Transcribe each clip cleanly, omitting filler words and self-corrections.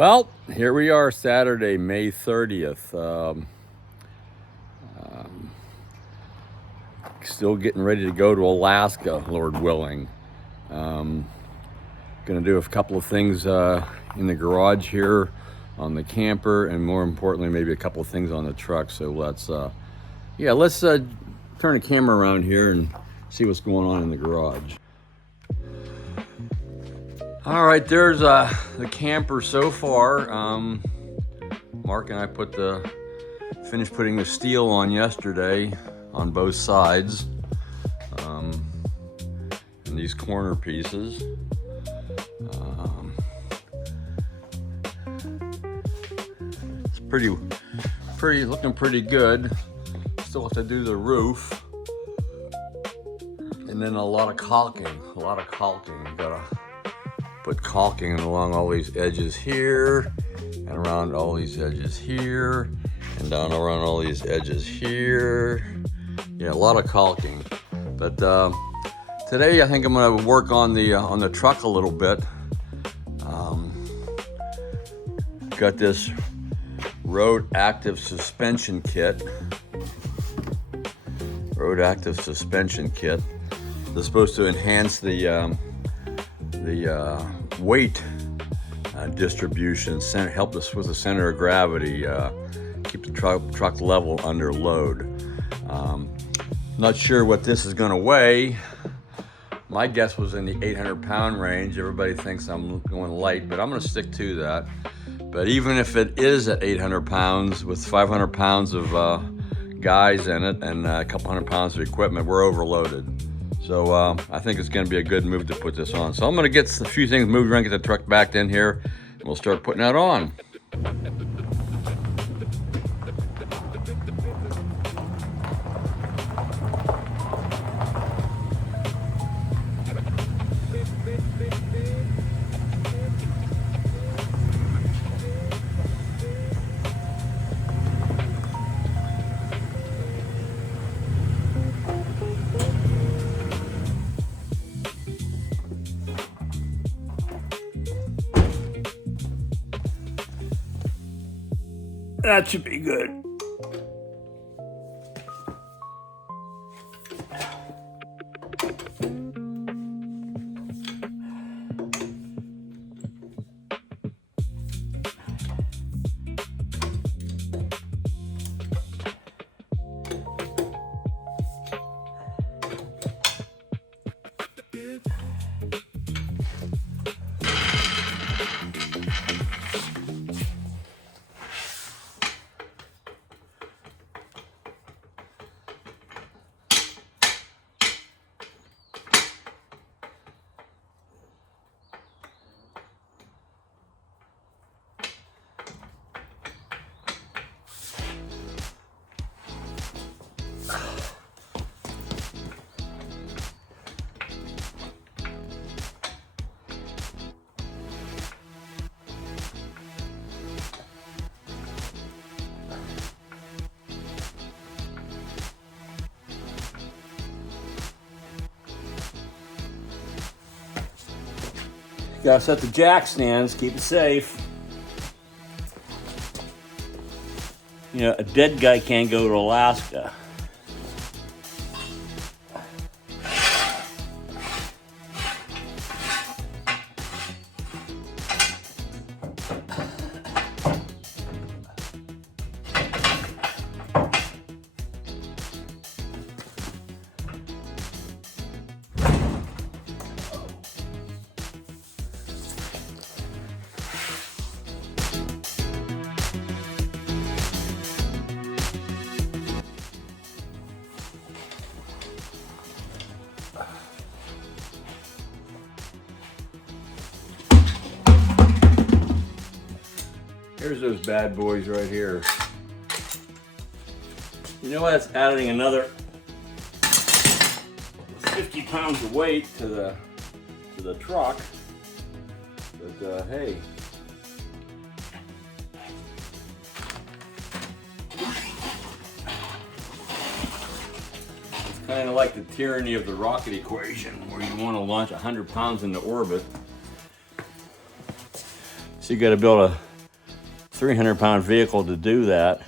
Well, here we are, Saturday, May 30th. Still getting ready to go to Alaska, Lord willing. Gonna do a couple of things in the garage here on the camper, and more importantly, maybe a couple of things on the truck. So let's turn the camera around here and see what's going on in the garage. All right, there's the camper so far. Mark and I finished putting the steel on yesterday on both sides, and these corner pieces. It's looking pretty good. Still have to do the roof, and then a lot of caulking. Gotta put caulking along all these edges here, and around all these edges here, and down around all these edges here. Yeah, a lot of caulking. But today I think I'm gonna work on the truck a little bit. Got this Road Active suspension kit. This is supposed to enhance the weight distribution, help us with the center of gravity, keep the truck level under load. Not sure what this is going to weigh. My guess was in the 800-pound range. Everybody thinks I'm going light, but I'm going to stick to that. But even if it is at 800 pounds with 500 pounds of guys in it and a couple hundred pounds of equipment, we're overloaded. So I think it's going to be a good move to put this on. So I'm going to get a few things moved around, get the truck backed in here, and we'll start putting that on. That should be good. Gotta set the jack stands, keep it safe. You know, a dead guy can't go to Alaska. Here's those bad boys right here. You know what? That's adding another 50 pounds of weight to the truck. But hey. It's kind of like the tyranny of the rocket equation, where you want to launch 100 pounds into orbit. So you got to be able to 300-pound vehicle to do that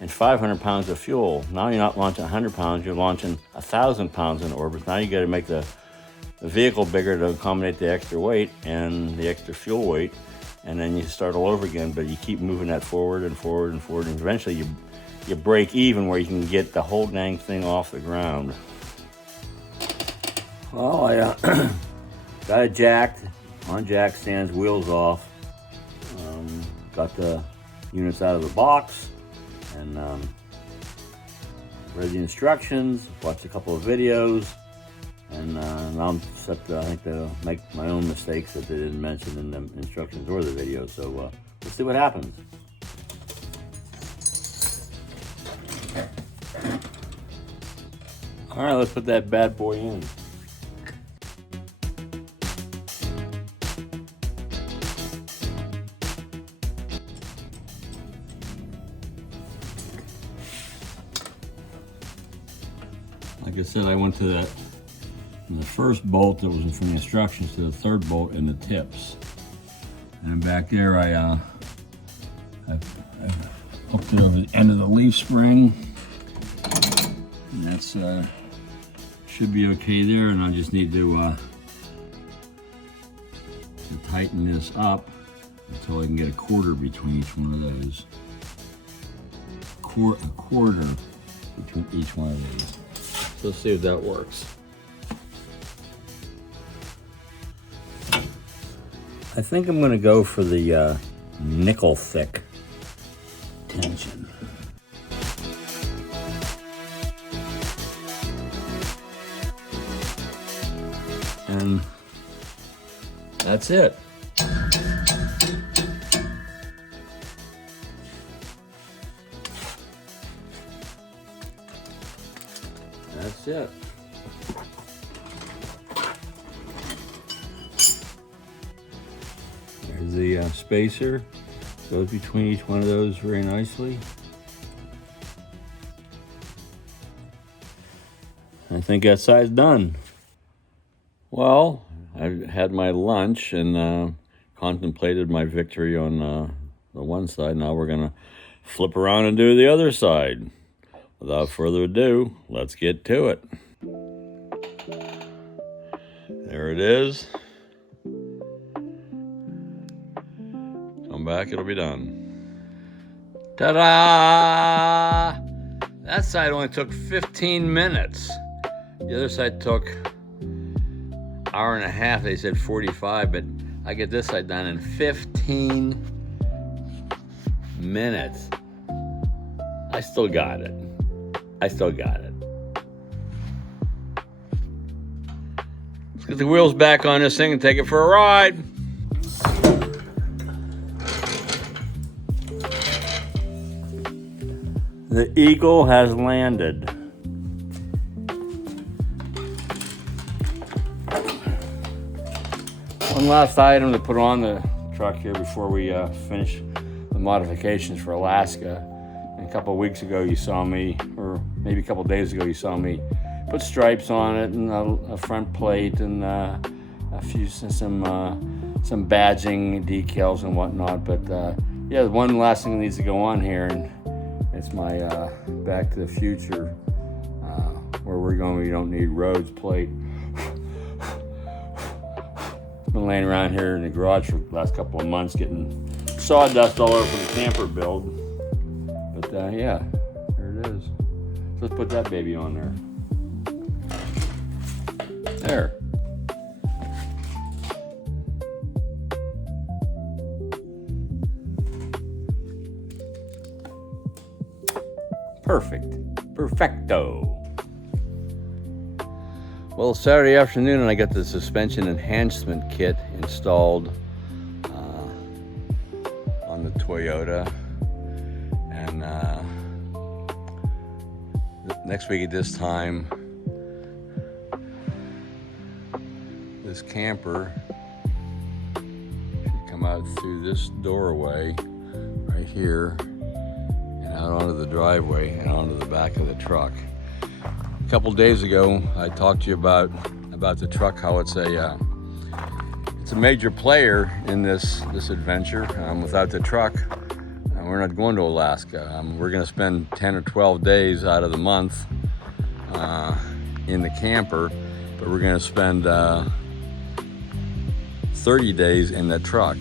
and 500 pounds of fuel. Now you're not launching 100 pounds, you're launching 1,000 pounds in orbit. Now you got to make the vehicle bigger to accommodate the extra weight and the extra fuel weight, and then you start all over again, but you keep moving that forward and forward and forward, and eventually you break even where you can get the whole dang thing off the ground. Well, I got it jacked, on jack stands, wheels off, got the units out of the box, and read the instructions, watched a couple of videos, and now I'm set to, I think, to make my own mistakes that they didn't mention in the instructions or the video. So we'll see what happens. All right, let's put that bad boy in. Like I said, I went to that, from the first bolt that was from the instructions to the third bolt in the tips. And back there I hooked it over the end of the leaf spring. And that's should be okay there, and I just need to tighten this up until I can get a quarter between each one of those. A quarter between each one of these. So let's see if that works. I think I'm gonna go for the nickel thick tension. And that's it. That's it. There's the spacer. Goes between each one of those very nicely. I think that side's done. Well, I had my lunch and contemplated my victory on the one side. Now we're gonna flip around and do the other side. Without further ado, let's get to it. There it is. Come back, it'll be done. Ta-da! That side only took 15 minutes. The other side took an hour and a half. They said 45, but I get this side done in 15 minutes. I still got it. Let's get the wheels back on this thing and take it for a ride. The Eagle has landed. One last item to put on the truck here before we finish the modifications for Alaska. And a couple of weeks ago you saw me, or maybe a couple of days ago you saw me put stripes on it and a front plate and some badging decals and whatnot. But yeah, one last thing that needs to go on here, and it's my Back to the Future, where we're going. We don't need roads plate. Been laying around here in the garage for the last couple of months getting sawdust all over the camper build. But yeah, there it is. So let's put that baby on there. There. Perfect. Perfecto. Well, Saturday afternoon, and I got the suspension enhancement kit installed on the Toyota. And next week at this time, this camper should come out through this doorway right here and out onto the driveway and onto the back of the truck. A couple days ago, I talked to you about the truck, how it's a major player in this adventure. Without the truck, we're not going to Alaska. We're going to spend 10 or 12 days out of the month in the camper, but we're going to spend 30 days in the truck.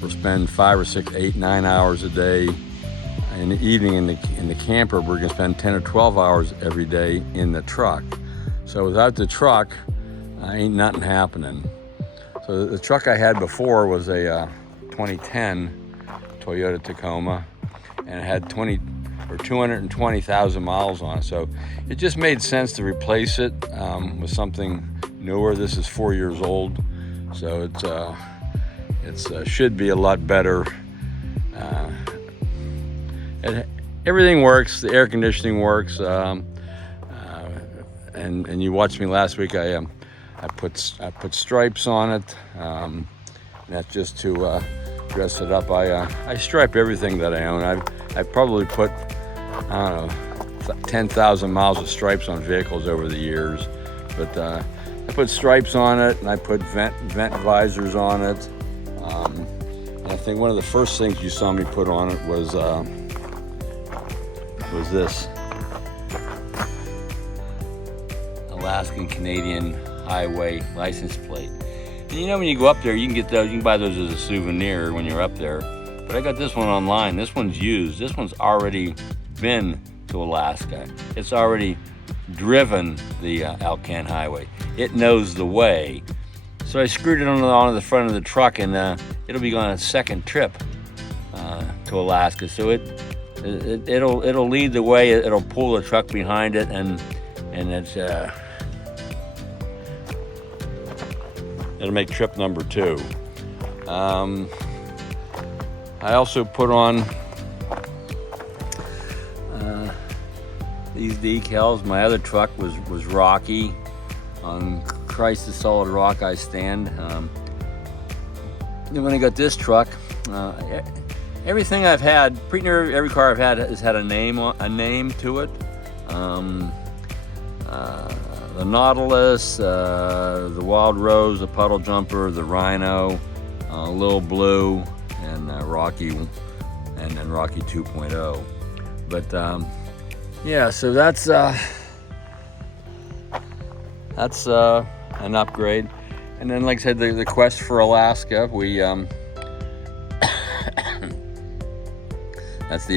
We'll spend 5 or 6, 8, 9 hours a day in the evening in the camper. We're going to spend 10 or 12 hours every day in the truck. So without the truck, ain't nothing happening. So the truck I had before was a 2010 Toyota Tacoma, and it had 220,000 miles on it. So it just made sense to replace it with something newer. This is 4 years old, so it should be a lot better. Everything works. The air conditioning works, and you watched me last week. I put stripes on it. That's just to dress it up. I stripe everything that I own. I probably put, I don't know, 10,000 miles of stripes on vehicles over the years. But I put stripes on it, and I put vent visors on it. And I think one of the first things you saw me put on it was this Alaskan Canadian Highway license plate. And you know, when you go up there, you can get those. You can buy those as a souvenir when you're up there. But I got this one online. This one's used. This one's already been to Alaska. It's already driven the Alcan Highway. It knows the way. So I screwed it onto the front of the truck, and it'll be on a second trip to Alaska. So it'll lead the way. It'll pull the truck behind it, and it's it'll make trip number 2. I also put on these decals. My other truck was rocky. On Christ the solid rock I stand. Then when I got this truck, everything I've had, pretty near every car I've had has had a name to it. The Nautilus, the Wild Rose, the Puddle Jumper, the Rhino, Lil Blue, and Rocky, and then Rocky 2.0. But yeah, so that's an upgrade. And then, like I said, the quest for Alaska, we that's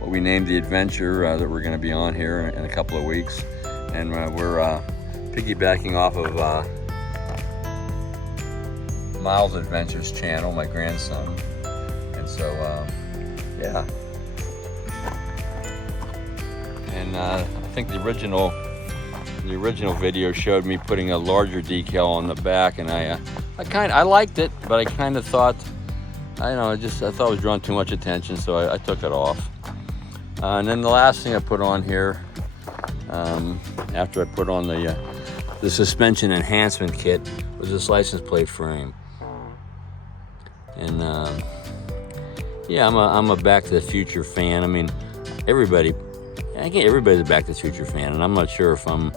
what we named the adventure that we're going to be on here in a couple of weeks. And we're piggybacking off of Miles Adventures channel, my grandson. And so, yeah. And I think the original video showed me putting a larger decal on the back, and I liked it, but I kind of thought, I thought it was drawing too much attention, so I took it off. And then the last thing I put on here, after I put on the suspension enhancement kit, was this license plate frame. And yeah, I'm a Back to the Future fan. I mean, everybody's a Back to the Future fan, and I'm not sure if I'm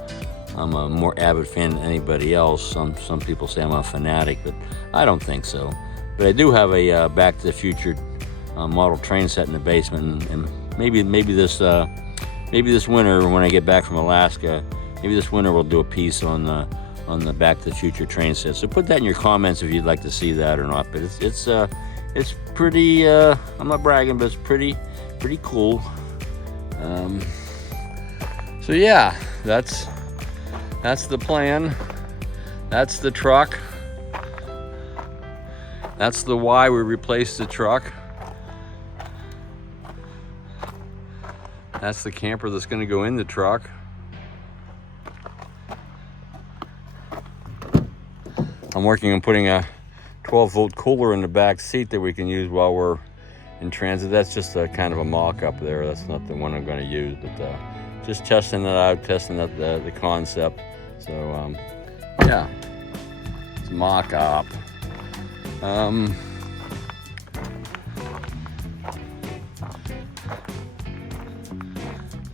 a more avid fan than anybody else. Some people say I'm a fanatic, but I don't think so. But I do have a Back to the Future model train set in the basement, and maybe this winter when I get back from Alaska, maybe this winter we'll do a piece on the Back to the Future train set. So put that in your comments if you'd like to see that or not. But it's pretty. I'm not bragging, but it's pretty cool. So yeah, that's the plan. That's the truck. That's the why we replaced the truck. That's the camper that's going to go in the truck. I'm working on putting a 12-volt cooler in the back seat that we can use while we're in transit. That's just a kind of a mock-up there. That's not the one I'm going to use, but just testing it out, testing out the concept. So yeah, it's a mock-up.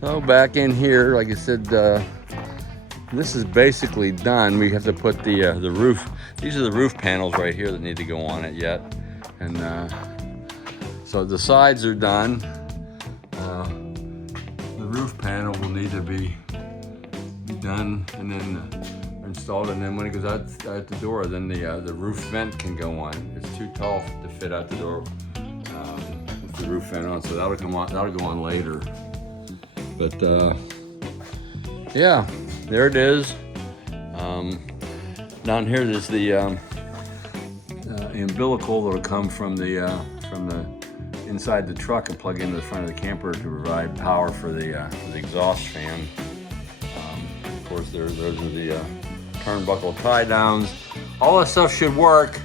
So back in here, like I said, this is basically done. We have to put the roof. These are the roof panels right here that need to go on it yet, and So the sides are done. The roof panel will need to be done and then installed, and then when it goes out the door, then the roof vent can go on. It's too tall to fit out the door with the roof vent on, so that'll come on. That'll go on later. But yeah, there it is. Down here, there's the umbilical that'll come from the inside the truck and plug into the front of the camper to provide power for the exhaust fan. Of course, those are the turnbuckle tie downs. All that stuff should work.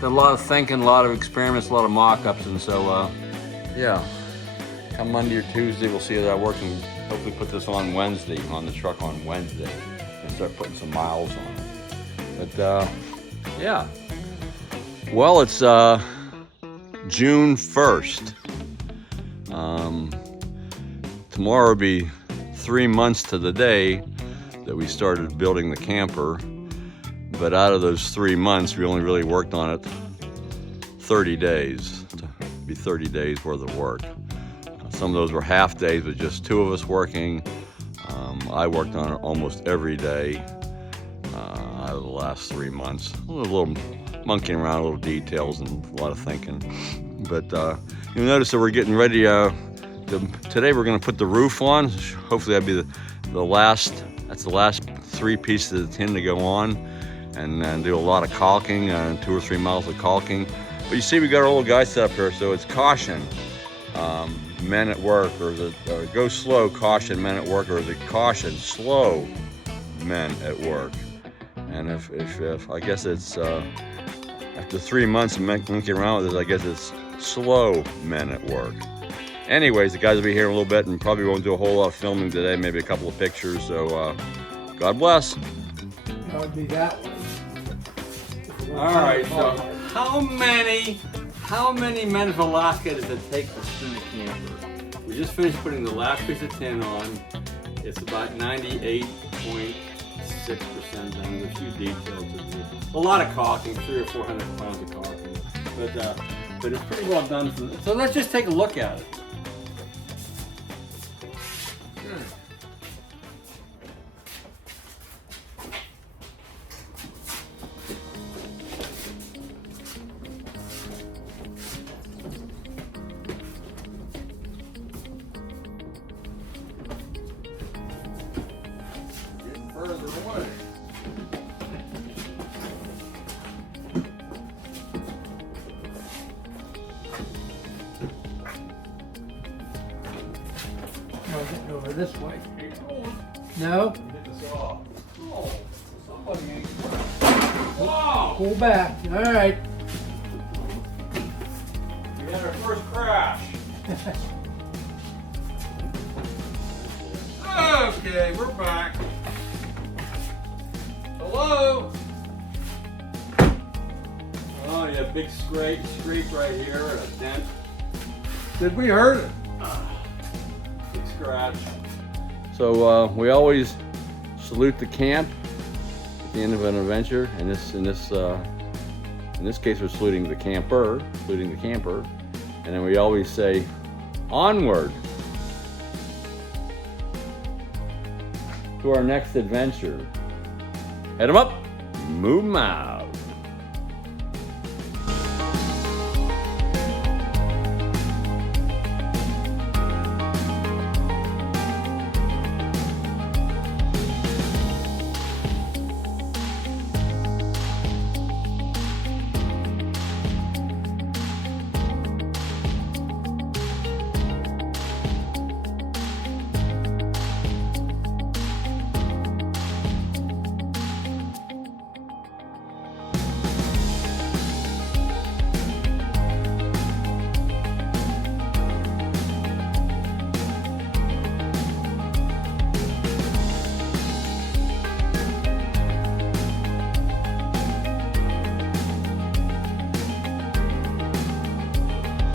Did a lot of thinking, a lot of experiments, a lot of mock-ups, and so yeah. Come Monday or Tuesday, we'll see how that works, and hopefully put this on Wednesday, on the truck on Wednesday, and start putting some miles on it. But yeah. Well, it's June 1st. Tomorrow will be 3 months to the day that we started building the camper. But out of those 3 months, we only really worked on it 30 days. It'd be 30 days worth of work. Some of those were half days with just 2 of us working. I worked on it almost every day out of the last 3 months. A little monkeying around, little details and a lot of thinking. But you'll notice that we're getting ready. Today we're going to put the roof on. Hopefully that'll be the last. That's the last 3 pieces of the tin to go on, and then do a lot of caulking, 2 or 3 miles of caulking. But you see, we got our little guy set up here, so it's caution. Men at work, or go slow, caution, men at work, or is it caution, slow, men at work? And if I guess it's after 3 months of monkeying around with this, I guess it's slow men at work. Anyways, the guys will be here in a little bit, and probably won't do a whole lot of filming today, maybe a couple of pictures. So God bless. That would be that one. All right, so how many men of Alaska does it take to spin a camper? We just finished putting the last piece of tin on. It's about 98.6% done. There's a few details to do. A lot of caulking, 300 or 400 pounds of caulking, but it's pretty well done. So let's just take a look at it. Further away. No, getting over this way. No, Wow! pull back. All right. We had our first crash. Okay, we're back. Hello? Oh, yeah, big scrape right here, a dent. Did we hurt it? Big scratch. So we always salute the camp at the end of an adventure. In this case, we're saluting the camper, and then we always say, onward to our next adventure. Head 'em up, move 'em out.